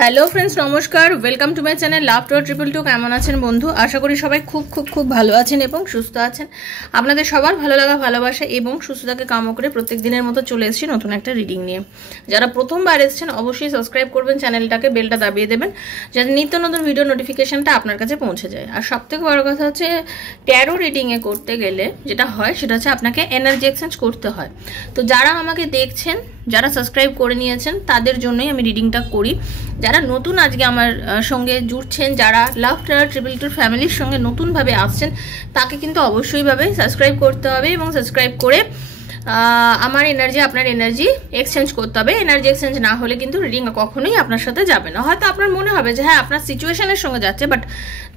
Hello friends, নমস্কার। Welcome to my channel love to 222। কেমন আছেন বন্ধু? আশা করি সবাই খুব খুব খুব ভালো আছেন এবং সুস্থ আছেন। আপনাদের সবার ভালো লাগা, ভালোবাসা এবং সুস্থতাকে কামনা করে প্রত্যেক দিনের মতো চলে এসেছি নতুন একটা রিডিং নিয়ে। যারা প্রথমবার এসেছেন অবশ্যই সাবস্ক্রাইব করবেন চ্যানেলটাকে, বেলটা দাবিয়ে দেবেন যাতে নিত্য নতুন ভিডিও নোটিফিকেশনটা আপনার কাছে পৌঁছে যায়। আর সবথেকে বড় কথা হচ্ছে ট্যারো রিডিংয়ে করতে গেলে যেটা হয় সেটা হচ্ছে আপনাকে এনার্জি এক্সচেঞ্জ করতে হয়। তো যারা আমাকে দেখছেন, যারা সাবস্ক্রাইব করে নিয়েছেন তাদের জন্যই আমি রিডিংটা করি। যারা নতুন আজকে আমার সঙ্গে জুড়ছেন, যারা লাভ টু 222 ফ্যামিলির সঙ্গে নতুনভাবে আসছেন, তাকে কিন্তু অবশ্যইভাবে সাবস্ক্রাইব করতে হবে এবং সাবস্ক্রাইব করে আমার এনার্জি আপনার এনার্জি এক্সচেঞ্জ করতে হবে। এনার্জি এক্সচেঞ্জ না হলে কিন্তু রিডিং কখনোই আপনার সাথে যাবে না। হয়তো আপনার মনে হবে যে হ্যাঁ আপনার সিচুয়েশনের সঙ্গে যাচ্ছে, বাট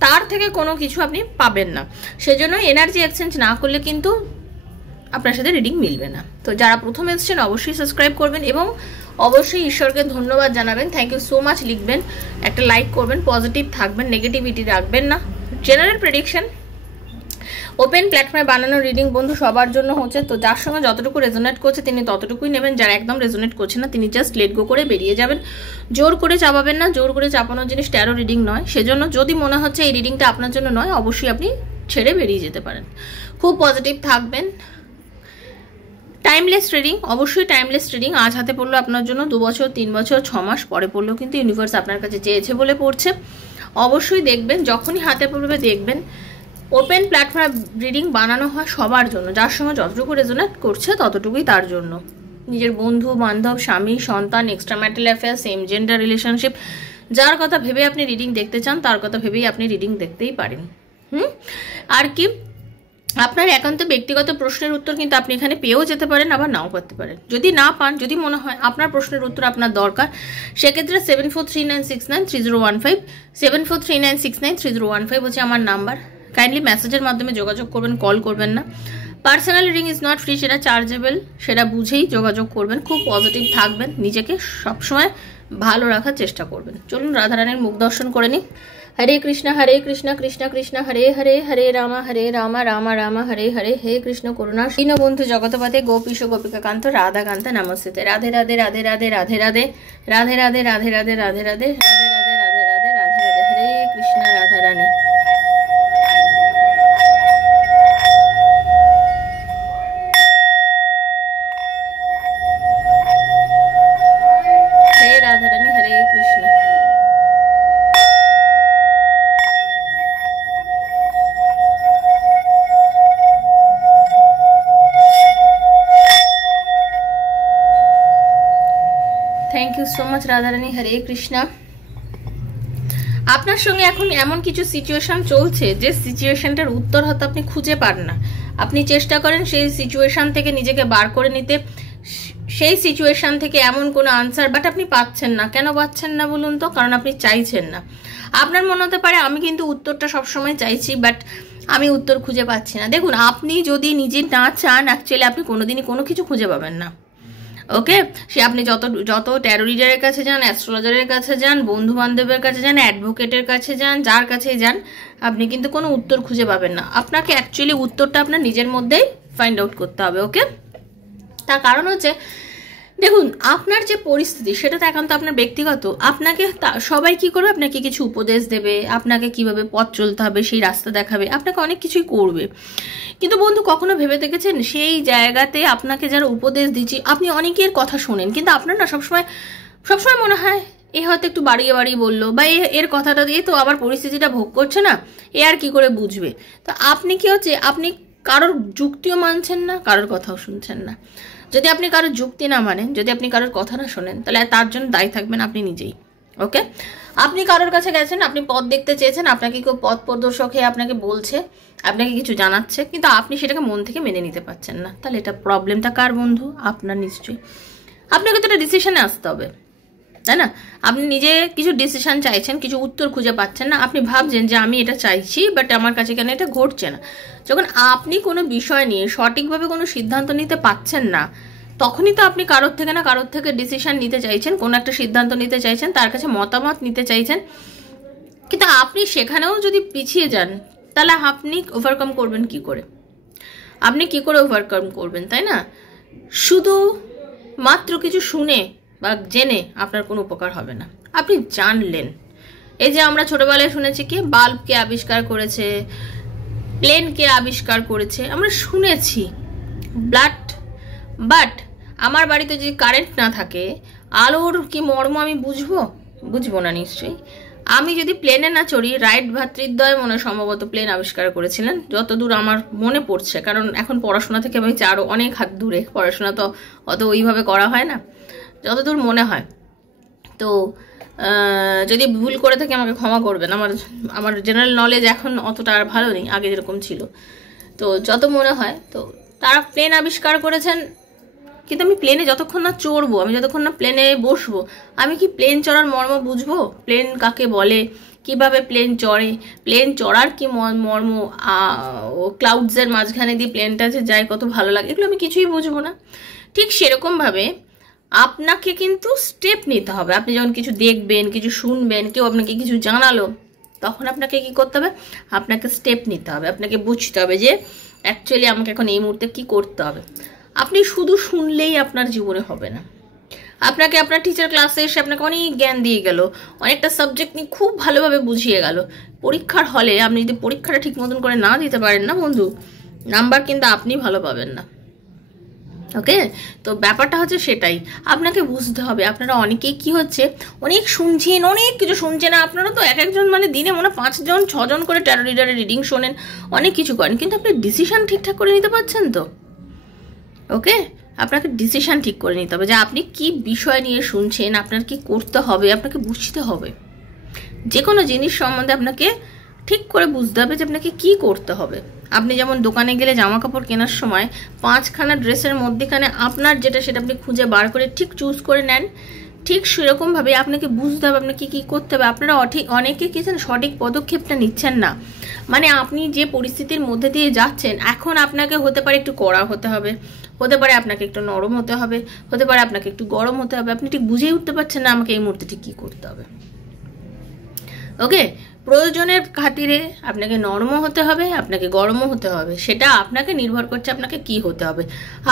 তার থেকে কোনো কিছু আপনি পাবেন না। সেজন্য এনার্জি এক্সচেঞ্জ না করলে কিন্তু আপনার সাথে রিডিং মিলবে না। তো যারা প্রথম এসেছেন অবশ্যই সাবস্ক্রাইব করবেন এবং অবশ্যই ঈশ্বরকে ধন্যবাদ জানাবেন, থ্যাংক ইউ সো মাচ লিখবেন, একটা লাইক করবেন, পজিটিভ থাকবেন, নেগেটিভিটি রাখবেন না। জেনারেল প্রেডিকশন ওপেন প্ল্যাটফর্মে বানানো রিডিং বন্ধু সবার জন্য হচ্ছে। তো যার সঙ্গে যতটুকু রেজোনেট করছে তিনি ততটুকুই নেবেন, যারা একদম রেজোনেট করছে না তিনি জাস্ট লেট গো করে বেরিয়ে যাবেন। জোর করে চাপাবেন না, জোর করে চাপানোর জিনিস ট্যারো রিডিং নয়। সেজন্য যদি মনে হচ্ছে এই রিডিংটা আপনার জন্য নয়, অবশ্যই আপনি ছেড়ে বেরিয়ে যেতে পারেন। খুব পজিটিভ থাকবেন। টাইমলেস ট্রেডিং, অবশ্যই টাইমলেস ট্রেডিং। আজ হাতে পড়লো আপনার জন্য 2 বছর, 3 বছর, 6 মাস পরে পড়লেও কিন্তু ইউনিভার্স আপনার কাছে চেয়েছে বলে পড়ছে। অবশ্যই দেখবেন, যখনই হাতে পড়বে দেখবেন ওপেন প্ল্যাটফর্ম রিডিং বানানো হয় সবার জন্য, যার সঙ্গে যতটুকু রেজোনেট করছে ততটুকুই তার জন্য। নিজের বন্ধু বান্ধব, স্বামী, সন্তান, extra marital affair, same gender relationship, যার কথা ভেবে আপনি রিডিং দেখতে চান তার কথা ভেবেই আপনি রিডিং দেখতেই পারেন। আর কি, আপনার একান্ত ব্যক্তিগত প্রশ্নের উত্তর কিন্তু আপনি এখানে পেয়েও যেতে পারেন, আবার নাও করতে পারেন। যদি না পান, যদি মনে হয় আপনার প্রশ্নের উত্তর আপনার দরকার, সেক্ষেত্রে 7439693015 7439693015 হচ্ছে আমার নাম্বার। কাইন্ডলি মেসেজের মাধ্যমে যোগাযোগ করবেন, কল করবেন না। Personal reading is not free, সেটা চার্জেবল, সেটা বুঝেই যোগাযোগ করবেন। খুব পজিটিভ থাকবেন, নিজেকে সবসময় ভালো রাখার চেষ্টা করবেন। চলুন রাধারানীর মুখ দর্শন করে নিই। হরে কৃষ্ণ কৃষ্ণ কৃষ্ণ হরে হরে, হরে রাম রাম রাম হরে হরে, হে কৃষ্ণ করুণা দীনবন্ধু জগৎপতে গোপীশ গোপিকাকান্ত রাধাকান্ত নমস্তে। রাধে রাধে রাধে রাধে রাধে রাধে রাধে রাধে রাধে রাধে রাধে রাধে রাধে রাধে রাধে রাধে রাধে রাধে। হরে কৃষ্ণ রাধারানী। হে Radharani, Hare Krishna. Thank you so much Radharani, Hare Krishna. আপনার সঙ্গে এখন এমন কিছু সিচুয়েশন চলছে যে সিচুয়েশনটার উত্তর হয়তো আপনি খুঁজে পান না। আপনি চেষ্টা করেন সেই সিচুয়েশন থেকে নিজেকে বার করে নিতে, সেই সিচুয়েশন থেকে এমন কোনো আনসার, বাট আপনি পাচ্ছেন না। কেন পাচ্ছেন না বলুন তো? কারণ আপনি চাইছেন না। আপনার মনে হতে পারে আমি কিন্তু উত্তরটা সবসময় চাইছি, বাট আমি উত্তর খুঁজে পাচ্ছি না। দেখুন, আপনি যদি নিজে না চান, অ্যাকচুয়ালি আপনি কোনোদিনই কোনো কিছু খুঁজে পাবেন না। ওকে, সে আপনি যত ট্যারো রিডারের কাছে যান, অ্যাস্ট্রোলজারের কাছে যান, বন্ধু বান্ধবের কাছে যান, অ্যাডভোকেটের কাছে যান, যার কাছেই যান, আপনি কিন্তু কোনো উত্তর খুঁজে পাবেন না। আপনাকে অ্যাকচুয়ালি উত্তরটা আপনার নিজের মধ্যেই ফাইন্ড আউট করতে হবে। ওকে, তার কারণ হচ্ছে দেখুন, আপনার যে পরিস্থিতি সেটা তো একান্ত আপনার ব্যক্তিগত। আপনাকে সবাই কি করবে, আপনাকে কিছু উপদেশ দেবে, আপনাকে কিভাবে পথ চলতে হবে সেই রাস্তা দেখাবে, আপনাকে অনেক কিছুই করবে। কিন্তু বন্ধু, কখনো ভেবে দেখেছেন সেই জায়গাতে আপনাকে যারা উপদেশ দিচ্ছি, আপনি অনেকের কথা শোনেন, কিন্তু আপনার না সবসময় মনে হয় এ হয়তো একটু বাড়িয়ে বললো, বা এর কথাটা দিয়ে তো আবার পরিস্থিতিটা ভোগ করছে না, এ আর কি করে বুঝবে। তো আপনি কি হচ্ছে, আপনি কারোর যুক্তিও মানছেন না, কারোর কথাও শুনছেন না। যদি আপনি কারোর যুক্তি না মানেন, যদি আপনি কারোর কথা না শোনেন, তাহলে তার জন্য দায়ী থাকবেন আপনি নিজেই। ওকে, আপনি কারোর কাছে গেছেন, আপনি পথ দেখতে চেয়েছেন, আপনাকে কেউ পথ প্রদর্শক হয়ে আপনাকে বলছে, আপনাকে কিছু জানাচ্ছে, কিন্তু আপনি সেটাকে মন থেকে মেনে নিতে পারছেন না। তাহলে এটা প্রবলেমটা কার বন্ধু? আপনার নিশ্চয়ই। আপনাকে তো একটা ডিসিশনে আসতে হবে, তাই না? আপনি নিজে কিছু ডিসিশন চাইছেন, কিছু উত্তর খুঁজে পাচ্ছেন না, আপনি ভাবছেন যে আমি এটা চাইছি, বাট আমার কাছে কেন এটা ঘটছে না। যখন আপনি কোনো বিষয় নিয়ে সঠিকভাবে কোনো সিদ্ধান্ত নিতে পারছেন না, তখনই তো আপনি কারোর থেকে ডিসিশন নিতে চাইছেন, কোনো একটা সিদ্ধান্ত নিতে চাইছেন, তার কাছে মতামত নিতে চাইছেন। কিন্তু আপনি সেখানেও যদি পিছিয়ে যান, তাহলে আপনি ওভারকাম করবেন কি করে? আপনি কি করে ওভারকাম করবেন, তাই না? শুধু মাত্র কিছু শুনে বা জেনে আপনার কোনো উপকার হবে না। আপনি জানলেন। এই যে আমরা ছোটবেলায় শুনেছি কি বাল্বকে আবিষ্কার করেছে, প্লেনকে আবিষ্কার করেছে, আমরা শুনেছি। বাট আমার বাড়িতে যদি কারেন্ট না থাকে, আলোর কি মর্ম আমি বুঝবো না নিশ্চয়ই। আমি যদি প্লেনে না চড়ি, রাইট ভ্রাতৃদ্বয় মনে সম্ভবত প্লেন আবিষ্কার করেছিলেন, যতদূর আমার মনে পড়ছে, কারণ এখন পড়াশোনা থেকে আমি আরও অনেক হাত দূরে, পড়াশোনা তো অত ওইভাবে করা হয় না, যতদূর মনে হয়। তো যদি ভুল করে থাকি আমাকে ক্ষমা করবেন, আমার জেনারেল নলেজ এখন অতটা আর ভালো নেই, আগে যেরকম ছিল। তো যত মনে হয়, তো তারা প্লেন আবিষ্কার করেছেন, কিন্তু আমি প্লেনে যতক্ষণ না চড়বো, আমি যতক্ষণ না প্লেনে বসবো, আমি কি প্লেন চড়ার মর্ম বুঝবো? প্লেন কাকে বলে, কিভাবে প্লেন চড়ে, প্লেন চড়ার কি মর্ম, ক্লাউডসের মাঝখানে দিয়ে প্লেনটা যে যায় কত ভালো লাগে, এগুলো আমি কিছুই বুঝবো না। ঠিক সেরকমভাবে আপনাকে কিন্তু স্টেপ নিতে হবে। আপনি যখন কিছু দেখবেন, কিছু শুনবেন, কেউ আপনাকে কিছু জানালো, তখন আপনাকে কি করতে হবে? আপনাকে স্টেপ নিতে হবে, আপনাকে বুঝতে হবে যে অ্যাকচুয়ালি আমাকে এখন এই মুহূর্তে কি করতে হবে। আপনি শুধু শুনলেই আপনার জীবনে হবে না। আপনাকে আপনার টিচার ক্লাসে এসে আপনাকে অনেক জ্ঞান দিয়ে গেল, অনেকটা সাবজেক্ট নিয়ে খুব ভালোভাবে বুঝিয়ে গেল, পরীক্ষার হলে আপনি যদি পরীক্ষাটা ঠিক মতন করে না দিতে পারেন না বন্ধু, নাম্বার কিন্তু আপনি ভালো পাবেন না। ওকে, তো ব্যাপারটা হচ্ছে সেটাই, আপনাকে বুঝতে হবে। আপনারা অনেকেই কি হচ্ছে, অনেক শুনছেন, অনেক কিছু শুনছেন, আপনারা তো এক একজন মানে দিনে মনে 5 জন 6 জন করে ট্যারো রিডারের রিডিং শোনেন, অনেক কিছু করেন, কিন্তু আপনি ডিসিশন ঠিকঠাক করে নিতে পারছেন তো? ওকে, আপনাকে ডিসিশন ঠিক করে নিতে হবে যে আপনি কি বিষয় নিয়ে শুনছেন, আপনার কি করতে হবে, আপনাকে বুঝতে হবে। যে কোনো জিনিস সম্বন্ধে আপনাকে ঠিক করে বুঝতে হবে যে আপনাকে কি করতে হবে। আপনি যেমন দোকানে গেলে জামা কাপড় কেনার সময় 5খানা ড্রেসের মধ্যেখানে আপনার যেটা সেটা আপনি খুঁজে বার করে ঠিক চুজ করে নেন, ঠিক সেরকমভাবে আপনাকে বুঝতে হবে আপনাকে কি করতে হবে। আপনারা অনেকে কি সঠিক পদক্ষেপটা নিচ্ছেন না, মানে আপনি যে পরিস্থিতির মধ্যে দিয়ে যাচ্ছেন, এখন আপনাকে হতে পারে একটু কড়া হতে হবে, হতে পারে আপনাকে একটু নরম হতে হবে, হতে পারে আপনাকে একটু গরম হতে হবে, আপনি ঠিক বুঝেই উঠতে পারছেন না আমাকে এই মুহূর্তে ঠিক কী করতে হবে। ওকে, প্রয়োজনের খাতিরে আপনাকে নরমও হতে হবে, আপনাকে গরমও হতে হবে, সেটা আপনাকে নির্ভর করছে আপনাকে কি হতে হবে।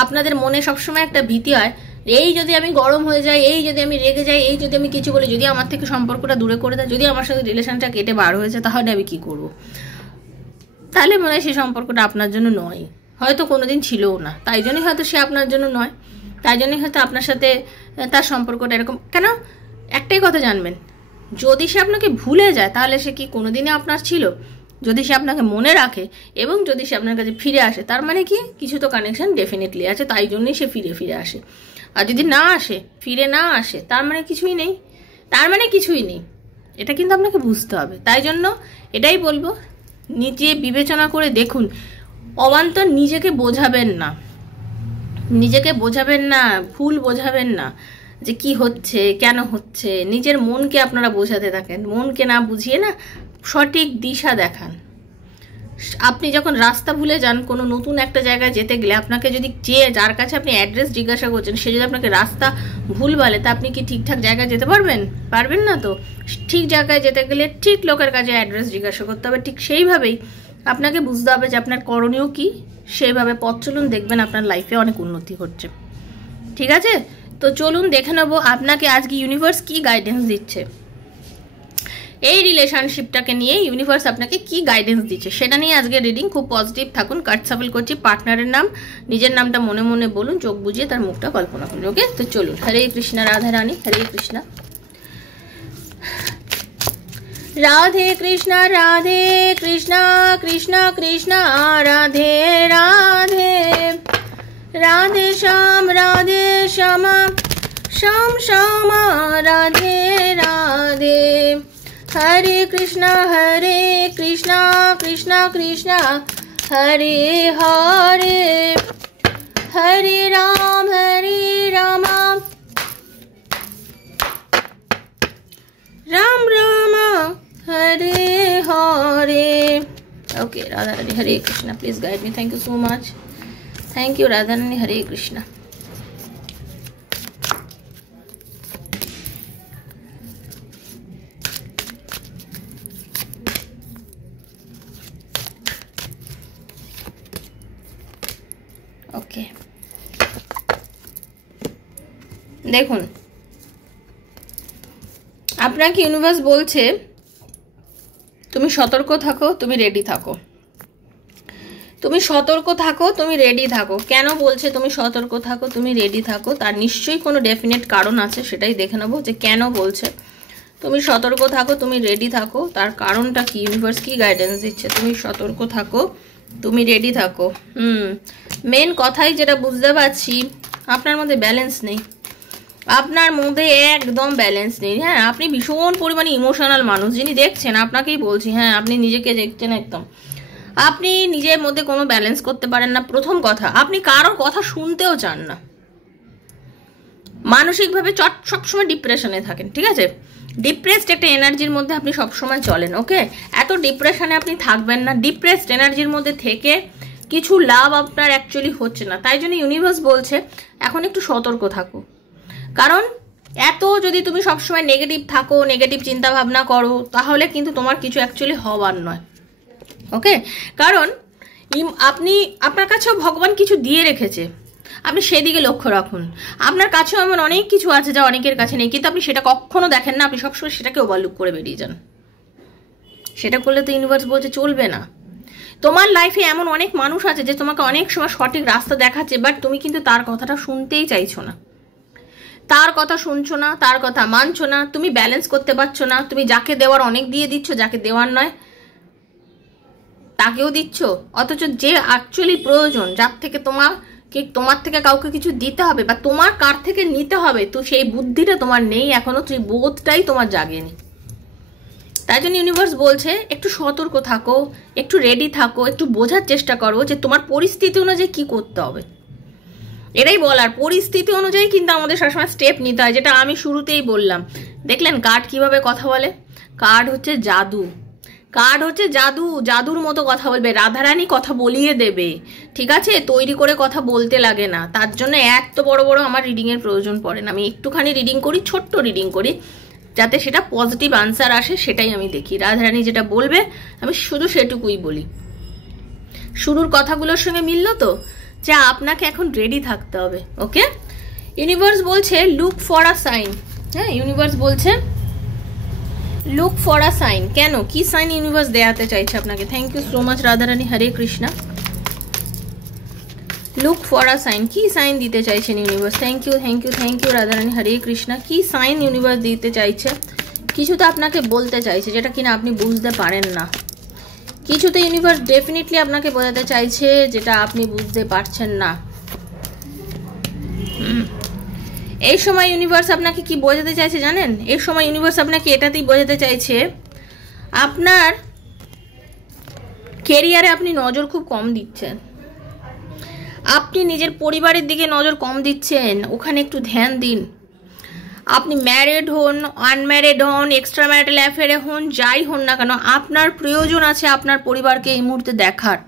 আপনাদের মনে সবসময় একটা ভীতি হয়, এই যদি আমি গরম হয়ে যাই, এই যদি আমি রেগে যাই, এই যদি আমি কিছু বলি, যদি আমার থেকে সম্পর্কটা দূরে করে দেয়, যদি আমার সাথে রিলেশনটা কেটে বার হয়ে যায়, তাহলে আমি কি করব? তাহলে মনে হয় সেই সম্পর্কটা আপনার জন্য নয়, হয়তো কোনোদিন ছিলও না, তাই জন্যই হয়তো সে আপনার জন্য নয়, তাই জন্যই হয়তো আপনার সাথে তার সম্পর্কটা এরকম। কেন? একটাই কথা জানবেন, যদি সে আপনাকে ভুলে যায় তাহলে সে কি কোনোদিনই আপনার ছিল? যদি সে আপনাকে মনে রাখে এবং যদি সে আপনার কাছে ফিরে আসে, তার মানে কি কিছু তো কানেকশন ডেফিনেটলি আছে, তাই জন্যই সে ফিরে আসে। আর যদি না আসে, ফিরে না আসে, তার মানে কিছুই নেই, এটা কিন্তু আপনাকে বুঝতে হবে। তাই জন্য এটাই বলবো, নিজে বিবেচনা করে দেখুন, অবান্তর নিজেকে বোঝাবেন না, ভুল বোঝাবেন না যে কি হচ্ছে, কেন হচ্ছে। নিজের মনকে আপনারা বোঝাতে থাকেন, মনকে না বুঝিয়ে না সঠিক দিশা দেখান। আপনি যখন রাস্তা ভুলে যান কোনো নতুন একটা জায়গায় যেতে গেলে, আপনাকে যদি যার কাছে আপনি অ্যাড্রেস জিজ্ঞাসা করছেন, সে যদি আপনাকে রাস্তা ভুল বলে, তা আপনি কি ঠিকঠাক জায়গায় যেতে পারবেন না তো। ঠিক জায়গায় যেতে গেলে ঠিক লোকের কাছে অ্যাড্রেস জিজ্ঞাসা করতে হবে। ঠিক সেইভাবেই আপনাকে বুঝতে হবে যে আপনার করণীয় কি, সেইভাবে পথ চলুন, দেখবেন আপনার লাইফে অনেক উন্নতি হচ্ছে। ঠিক আছে, তো চলুন দেখে নেবো আপনাকে আজকে ইউনিভার্স কি গাইডেন্স দিচ্ছে, এই রিলেশনশিপটাকে নিয়ে ইউনিভার্স আপনাকে কি গাইডেন্স দিচ্ছে সেটা নিয়ে আজকে রিডিং। খুব পজিটিভ থাকুন। কার্ড সাফল করছি, পার্টনারের নাম, নিজের নামটা মনে মনে বলুন, চোখ বুঝিয়ে তার মুখটা কল্পনা করুন। ওকে, তো চলুন। Hare Krishna, Radha Rani, Hare Krishna. Radhe Krishna Krishna Krishna Radhe Radhe, Radhe Shyam Shyam Shyam Radhe Radhe. Hare Krishna Krishna Krishna Hare Hare, Hare Ram Ram Ram Hare Hare. Okay, Radha Rani, Hare Krishna. Please guide me. Thank you so much. Thank you Radha Rani, Hare Krishna. Okay, দেখুন আপনাকে ইউনিভার্স বলছে তুমি সতর্ক থাকো, তুমি রেডি থাকো, তুমি সতর্ক থাকো, তুমি রেডি থাকো। কেন বলছে তুমি সতর্ক থাকো, তুমি রেডি থাকো? তার নিশ্চয়ই কোনো ডেফিনেট কারণ আছে, সেটাই দেখে নেবো যে কেন বলছে তুমি সতর্ক থাকো, তুমি রেডি থাকো। তার কারণটা কি, ইউনিভার্স কি গাইডেন্স দিচ্ছে? তুমি সতর্ক থাকো, তুমি রেডি থাকো। মেন কথাই যেটা বুঝতে পারছি, আপনার মধ্যে ব্যালেন্স নেই, আপনার মধ্যে একদম ব্যালেন্স নেই। হ্যাঁ, আপনি ভীষণ পরিমাণে ইমোশনাল মানুষ, যিনি দেখছেন আপনাকেই বলছি। হ্যাঁ, আপনি নিজেকে দেখছেন একদম, আপনি নিজের মধ্যে কোনো ব্যালেন্স করতে পারেন না। প্রথম কথা, আপনি কারোর কথা শুনতেও চান না, মানসিকভাবে সবসময় ডিপ্রেশনে থাকেন। ঠিক আছে, ডিপ্রেসড একটা এনার্জির মধ্যে আপনি সবসময় চলেন। ওকে, এত ডিপ্রেশনে আপনি থাকবেন না। ডিপ্রেসড এনার্জির মধ্যে থেকে কিছু লাভ আপনার অ্যাকচুয়ালি হচ্ছে না। তাই জন্য ইউনিভার্স বলছে এখন একটু সতর্ক থাকো। কারণ এত যদি তুমি সবসময় নেগেটিভ থাকো, নেগেটিভ চিন্তা ভাবনা করো, তাহলে কিন্তু তোমার কিছু অ্যাকচুয়ালি হওয়ার নয়। ওকে, কারণ আপনার কাছেও ভগবান কিছু দিয়ে রেখেছে, আপনি সেদিকে লক্ষ্য রাখুন। আপনার কাছেও এমন অনেক কিছু আছে যা অনেকের কাছে নেই, কিন্তু আপনি সেটা কখনো দেখেন না। আপনি সবসময় সেটাকে ওভারলুক করে বেরিয়ে যান। সেটা করলে তো ইউনিভার্স বলছে চলবে না। তোমার লাইফে এমন অনেক মানুষ আছে যে তোমাকে অনেক সময় সঠিক রাস্তা দেখাচ্ছে, বাট তুমি কিন্তু তার কথাটা শুনতেই চাইছো না, তার কথা শুনছো না, তার কথা মানছো না। তুমি ব্যালেন্স করতে পারছো না। তুমি যাকে দেওয়ার অনেক দিয়ে দিচ্ছ, যাকে দেওয়ার নয় তাকেও দিচ্ছ। অথচ যে অ্যাকচুয়ালি প্রয়োজন, যার থেকে তোমার থেকে কাউকে কিছু দিতে হবে বা তোমার কার থেকে নিতে হবে, তো সেই বুদ্ধিটা তোমার নেই এখনো, সেই বোধটাই তোমার জাগেনি। তাই জন্য ইউনিভার্স বলছে একটু সতর্ক থাকো, একটু রেডি থাকো, একটু বোঝার চেষ্টা করো যে তোমার পরিস্থিতি অনুযায়ী কি করতে হবে। এটাই বলার, পরিস্থিতি অনুযায়ী কিন্তু আমাদের সবসময় স্টেপ নিতে হয়, যেটা আমি শুরুতেই বললাম। দেখলেন কার্ড কিভাবে কথা বলে? কার্ড হচ্ছে জাদু, কার্ড হচ্ছে জাদু, জাদুর মতো কথা বলবে। রাধারানী কথা বলিয়ে দেবে, ঠিক আছে? তৈরি করে কথা বলতে লাগে না। তার জন্য এত বড় বড় আমার রিডিংয়ের প্রয়োজন পড়ে না। আমি একটুখানি রিডিং করি, ছোট্ট রিডিং করি, যাতে সেটা পজিটিভ আনসার আসে, সেটাই আমি দেখি। রাধারানী যেটা বলবে আমি শুধু সেটুকুই বলি। শুরুর কথাগুলোর সঙ্গে মিললো তো, যে আপনাকে এখন রেডি থাকতে হবে। ওকে, ইউনিভার্স বলছে লুক ফর আ সাইন। হ্যাঁ, ইউনিভার্স বলছে লুক ফর আ সাইন। কেন, কি সাইন ইউনিভার্স দেখাতে চাইছে আপনাকে? Thank you so much Radharani, Hare Krishna. Look for a sign, কি সাইন দিতে চাইছেন universe? Thank you thank you thank you Radharani, Hare Krishna. কি সাইন ইউনিভার্স দিতে চাইছে? কিছু তো আপনাকে বলতে চাইছে যেটা কিনা আপনি বুঝতে পারেন না। কিছু তো ইউনিভার্স ডেফিনেটলি আপনাকে বোঝাতে চাইছে যেটা আপনি বুঝতে পারছেন না। এই সময় ইউনিভার্স আপনাকে কি বোঝাতে চাইছে জানেন? এই সময় ইউনিভার্স আপনাকে এটাতেই বোঝাতে চাইছে আপনার কেরিয়ারে আপনি নজর খুব কম দিচ্ছেন, আপনি নিজের পরিবারের দিকে নজর কম দিচ্ছেন, ওখানে একটু ধ্যান দিন। আপনি ম্যারিড হন, আনম্যারিড হন, এক্সট্রা ম্যারিটাল অ্যাফেয়ারে হন, যাই হন না কেন, আপনার প্রয়োজন আছে আপনার পরিবারকে এই মুহূর্তে দেখার,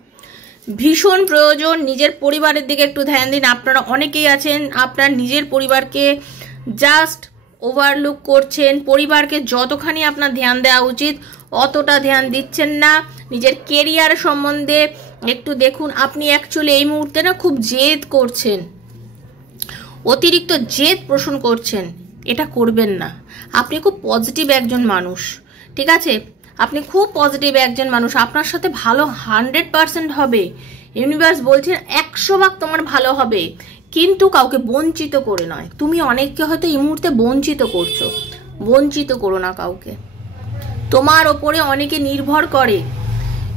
ভীষণ প্রয়োজন। নিজের পরিবারের দিকে একটু ধ্যান দিন। আপনারা অনেকেই আছেন আপনার নিজের পরিবারকে জাস্ট ওভারলুক করছেন। পরিবারকে যতখানি আপনার ধ্যান দেওয়া উচিত অতটা ধ্যান দিচ্ছেন না। নিজের কেরিয়ার সম্বন্ধে একটু দেখুন। আপনি অ্যাকচুয়ালি এই মুহূর্তে না খুব জেদ করছেন, অতিরিক্ত জেদ পোষণ করছেন। এটা করবেন না। আপনি খুব পজিটিভ একজন মানুষ, ঠিক আছে? আপনি খুব পজিটিভ একজন মানুষ, আপনার সাথে ভালো 100% হবে। ইউনিভার্স বলছে 100 ভাগ তোমার ভালো হবে, কিন্তু কাউকে বঞ্চিত করে নয়। তুমি অনেককে হয়তো এই মুহূর্তে বঞ্চিত করছো, বঞ্চিত করো না কাউকে। তোমার ওপরে অনেকে নির্ভর করে।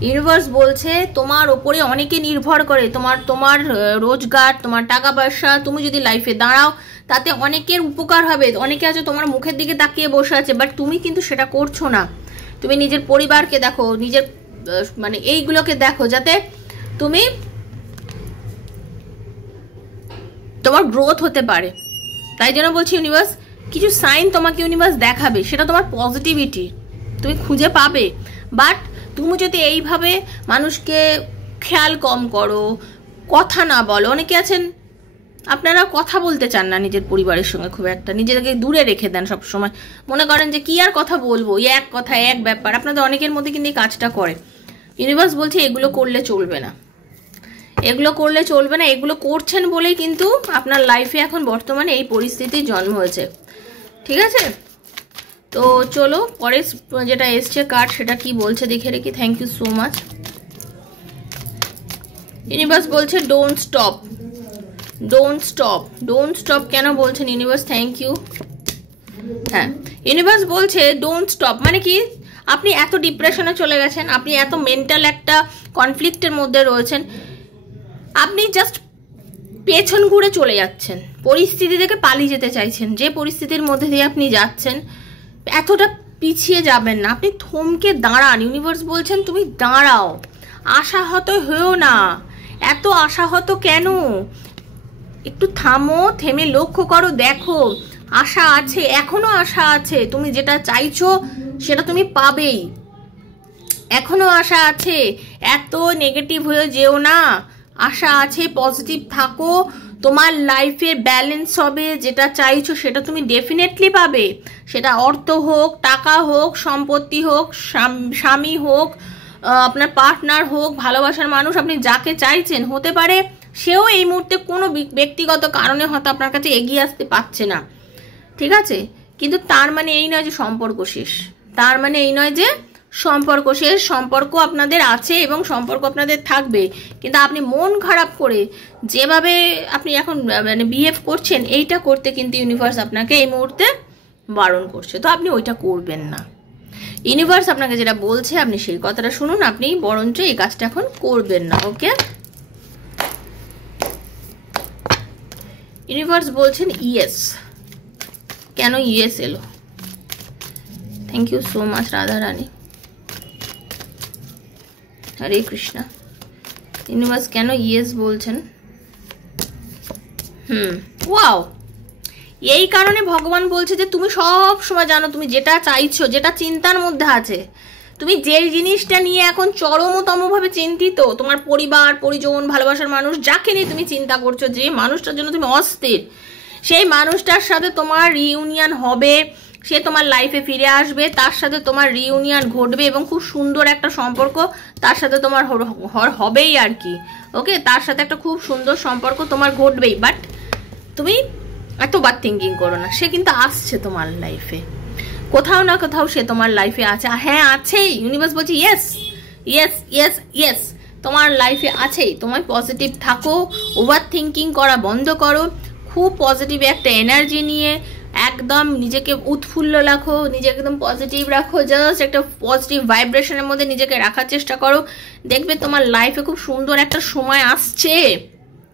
ইউনিভার্স বলছে তোমার ওপরে অনেকে নির্ভর করে, তোমার রোজগার, তোমার টাকা পয়সা। তুমি যদি লাইফে দাঁড়াও তাতে অনেকের উপকার হবে। অনেকে আছে তোমার মুখের দিকে তাকিয়ে বসে আছে, বাট তুমি কিন্তু সেটা করছো না। তুমি নিজের পরিবারকে দেখো, নিজের মানে এইগুলোকে দেখো, যাতে তুমি তোমার গ্রোথ হতে পারে। তাই জন্য বলছি ইউনিভার্স কিছু সাইন তোমাকে ইউনিভার্স দেখাবে, সেটা তোমার পজিটিভিটি তুমি খুঁজে পাবে। বাট তুমি যদি এইভাবে মানুষকে খেয়াল কম করো, কথা না বলো, অনেকে আছেন আপনারা কথা বলতে চান না নিজের পরিবারের সঙ্গে, খুব একটা নিজেদেরকে দূরে রেখে দেন সবসময়। মনে করেন যে কি আর কথা বলবো, এক কথা এক ব্যাপার। আপনাদের অনেকের মধ্যে কিন্তু এই কাজটা করে। ইউনিভার্স বলছে এগুলো করলে চলবে না, এগুলো করলে চলবে না। এগুলো করছেন বলেই কিন্তু আপনার লাইফে এখন বর্তমানে এই পরিস্থিতির জন্ম হয়েছে, ঠিক আছে? তো চলো পরে যেটা এসছে কার্ড সেটা কি বলছে দেখে রেখি। Thank you so much. Universe বলছে don't stop, don't stop, don't stop কেন বলছেন ইউনিভার্স? Thank you. হ্যাঁ, ইউনিভার্স বলছে ডোন্ট স্টপ মানে কি, আপনি এত ডিপ্রেশনে চলে গেছেন, আপনি এত মেন্টাল একটা কনফ্লিক্টের মধ্যে রয়েছেন, আপনি জাস্ট পেছন ঘুরে চলে যাচ্ছেন, পরিস্থিতি থেকে পালিয়ে যেতে চাইছেন। যে পরিস্থিতির মধ্যে দিয়ে আপনি যাচ্ছেন এতটা পিছিয়ে যাবেন না, আপনি থমকে দাঁড়ান। ইউনিভার্স বলছেন তুমি দাঁড়াও, আশাহত হয়েও না। এত আশাহত কেন? একটু থামো, থেমে লক্ষ্য করো, দেখো আশা আছে, এখনো আশা আছে। তুমি যেটা চাইছো সেটা তুমি পাবেই, এখনো আশা আছে। এত নেগেটিভ হয়ে যেও না, আশা আছে, পজিটিভ থাকো। তোমার লাইফে ব্যালেন্স হবে, যেটা চাইছো সেটা তুমি ডেফিনেটলি পাবে। সেটা অর্থ হোক, টাকা হোক, সম্পত্তি হোক, স্বামী হোক, আপনার পার্টনার হোক, ভালোবাসার মানুষ, আপনি যাকে চাইছেন হতে পারে সেও এই মুহূর্তে কোনো ব্যক্তিগত কারণে হয়তো আপনার কাছে এগিয়ে আসতে পারছে না, ঠিক আছে? কিন্তু তার মানে এই নয় যে সম্পর্ক শেষ, তার মানে এই নয় যে সম্পর্ক শেষ। সম্পর্ক আপনাদের আছে এবং সম্পর্ক আপনাদের থাকবে, কিন্তু আপনি মন খারাপ করে যেভাবে আপনি এখন মানে বিহেভ করছেন, এইটা করতে কিন্তু ইউনিভার্স আপনাকে এই মুহূর্তে বারণ করছে। তো আপনি ওইটা করবেন না। ইউনিভার্স আপনাকে যেটা বলছে আপনি সেই কথাটা শুনুন, আপনি বরঞ্চ এই কাজটা এখন করবেন না। ওকে, ইউনিভার্স বলছেন ইয়েস। কেন ইয়েস এলো? Thank you so much Radha Rani, Hare Krishna. Universe কেন ইয়েস বলছেন? ওয়াও, এই কারণে ভগবান বলছে যে তুমি সব সময় জানো তুমি যেটা চাইছো, যেটা চিন্তার মধ্যে আছে, তুমি যে জিনিসটা নিয়ে এখন চরমতমভাবে চিন্তিত, তোমার পরিবার, পরিজন, ভালোবাসার মানুষ, যাকে নিয়ে তুমি চিন্তা করছো, যে মানুষটার জন্য তুমি অস্থির, সেই মানুষটার সাথে তোমার রিইউনিয়ন হবে, সে তোমার লাইফে ফিরে আসবে, তার সাথে তোমার রিইউনিয়ন ঘটবে এবং খুব সুন্দর একটা সম্পর্ক তার সাথে তোমার হবেই আর কি। ওকে, তার সাথে একটা খুব সুন্দর সম্পর্ক তোমার ঘটবেই। বাট তুমি এতবার থিঙ্কিং করো না, সে কিন্তু আসছে তোমার লাইফে, কোথাও না কোথাও সে তোমার লাইফে আছে। হ্যাঁ আছেই, ইউনিভার্স বলছে ইয়েস ইয়েস ইয়েস ইয়েস, তোমার লাইফে আছেই। তোমায় পজিটিভ থাকো, ওভার থিঙ্কিং করা বন্ধ করো, খুব পজিটিভ একটা এনার্জি নিয়ে একদম নিজেকে উৎফুল্ল রাখো, নিজেকে একদম পজিটিভ রাখো, জাস্ট একটা পজিটিভ ভাইব্রেশনের মধ্যে নিজেকে রাখার চেষ্টা করো। দেখবে তোমার লাইফে খুব সুন্দর একটা সময় আসছে,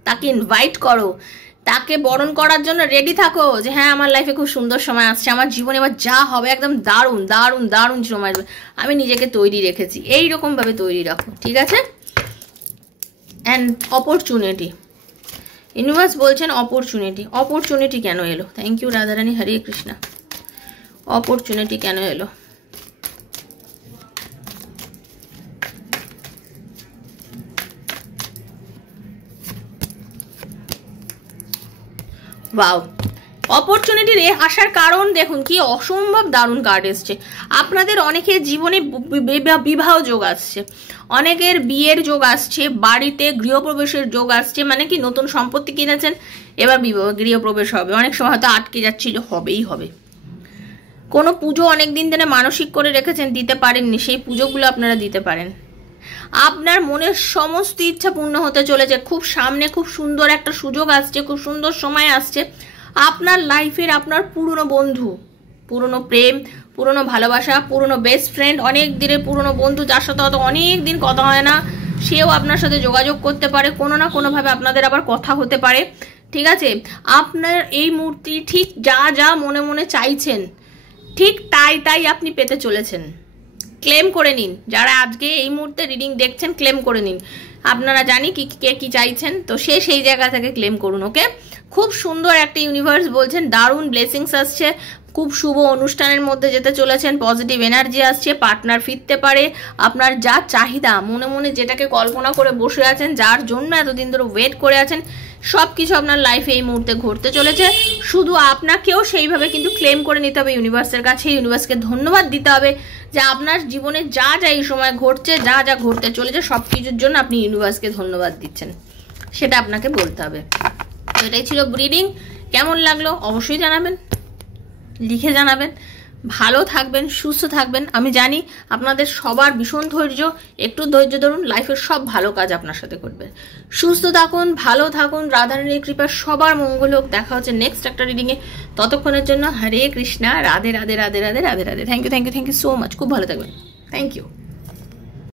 তাকে ইনভাইট করো, তাকে বরণ করার জন্য রেডি থাকো যে হ্যাঁ আমার লাইফে খুব সুন্দর সময় আসছে, আমার জীবনে এবার যা হবে একদম দারুণ দারুণ দারুণ সময় আসবে, আমি নিজেকে তৈরি রেখেছি। এইরকমভাবে তৈরি রাখো, ঠিক আছে? অ্যান্ড অপরচুনিটি, ইউনিভার্স বলছেন অপরচুনিটি। অপরচুনিটি কেন এলো? Thank you Radharani, Hare Krishna. Opportunity কেন এলো? ওয়াও, অপরচুনিটির আসার কারণ দেখুন কি অসম্ভব দারুণ কার্ড এসছে। আপনাদের অনেকের জীবনে বিবাহ যোগ আসছে, অনেকের বিয়ের যোগ আসছে, বাড়িতে গৃহপ্রবেশের যোগ আসছে। মানে কি নতুন সম্পত্তি কিনেছেন, এবার গৃহপ্রবেশ হবে। অনেক সময় হয়তো আটকে যাচ্ছিল, হবেই হবে। কোনো পুজো অনেক দিন ধরে মানসিক করে রেখেছেন, দিতে পারেননি, সেই পুজোগুলো আপনারা দিতে পারেন। আপনার মনের সমস্ত ইচ্ছা পূর্ণ হতে চলেছে। খুব সামনে খুব সুন্দর একটা সুযোগ আসছে, খুব সুন্দর সময় আসছে। আপনার লাইফের আপনার পুরনো বন্ধু, পুরনো প্রেম, পুরনো ভালোবাসা, পুরনো বেস্ট ফ্রেন্ড, অনেক দিনের পুরনো বন্ধু যার সাথে হয়তো অনেক দিন কথা হয় না, সেও আপনার সাথে যোগাযোগ করতে পারে, কোনো না কোনোভাবে আপনাদের আবার কথা হতে পারে, ঠিক আছে? আপনার এই মূর্তি ঠিক যা যা মনে মনে চাইছেন ঠিক তাই তাই আপনি পেতে চলেছেন। ক্লেম করে নিন, যারা আজকে এই মুহূর্তে রিডিং দেখছেন ক্লেম করে নিন। আপনারা জানি কি কে কি চাইছেন, তো সেই জায়গা থেকে ক্লেম করুন। ওকে, খুব সুন্দর একটা ইউনিভার্স বলছেন দারুণ ব্লেসিংস আসছে, খুব শুভ অনুষ্ঠানের মধ্যে যেতে চলেছেন, পজিটিভ এনার্জি আসছে, পার্টনার ফিরতে পারে। আপনার যা চাহিদা মনে মনে যেটাকে কল্পনা করে বসে আছেন, যার জন্য এতদিন ধরে ওয়েট করে আছেন, সব কিছু আপনার লাইফে এই মুহূর্তে ঘটতে চলেছে। শুধু আপনাকেও সেইভাবে কিন্তু ক্লেম করে নিতে হবে ইউনিভার্সের কাছে, ইউনিভার্সকে ধন্যবাদ দিতে হবে যে আপনার জীবনে যা যা এই সময় ঘটছে, যা যা ঘটতে চলেছে, সব কিছুর জন্য আপনি ইউনিভার্সকে ধন্যবাদ দিচ্ছেন, সেটা আপনাকে বলতে হবে। তো এটাই ছিল রিডিং। কেমন লাগলো অবশ্যই জানাবেন, লিখে জানাবেন। ভালো থাকবেন, সুস্থ থাকবেন। আমি জানি আপনাদের সবার ভীষণ ধৈর্য, একটু ধৈর্য ধরুন, লাইফের সব ভালো কাজ আপনার সাথে করবে। সুস্থ থাকুন, ভালো থাকুন, রাধারানীর কৃপা সবার মঙ্গল হোক। দেখা হচ্ছে নেক্সট একটা রিডিংয়ে। ততক্ষণের জন্য Hare Krishna, Radhe Radhe Radhe Radhe Radhe Radhe. Thank you so much, খুব ভালো থাকবেন। Thank you.